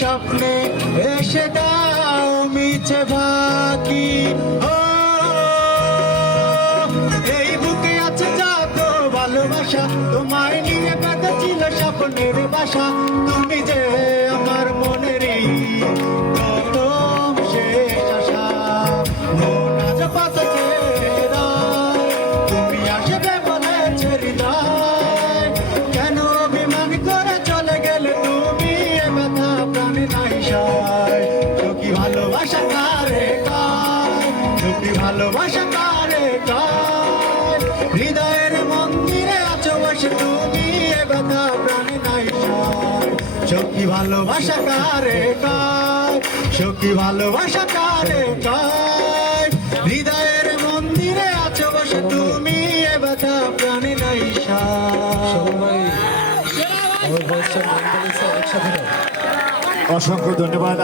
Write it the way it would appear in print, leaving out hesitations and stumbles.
স্বপ্নে এসে দাও মিছে ফাঁকি। ও এই বুকে আছে যত ভালোবাসা, তোমায় নিয়ে কাঁদা ছিল স্বপ্নের বাসা। তুমি যে আমার মনেরই প্রথম শেষ আশা। মন আজ বাঁচাতে দাও, তুমি আসবে বলেছে হৃদয়। কেন অভিমান করে চলে গেলে তুমি, এ ব্যথা প্রাণে নাই সায়। সখী ভালোবাসা কারে কয়, সখী ভালোবাসা কারে কয়। হৃদয়ের মন্দিরে আছো বসে তুমি, এ ব্যথা প্রাণে নাই সায়। সখী ভালোবাসা কারে কয়, সখী ভালোবাসা কারে কয়। হৃদয়ের মন্দিরে আছো বসে তুমি, এ ব্যথা প্রাণে নাই সায়। আমার বয়সটা একসাথে অসংখ্য ধন্যবাদ।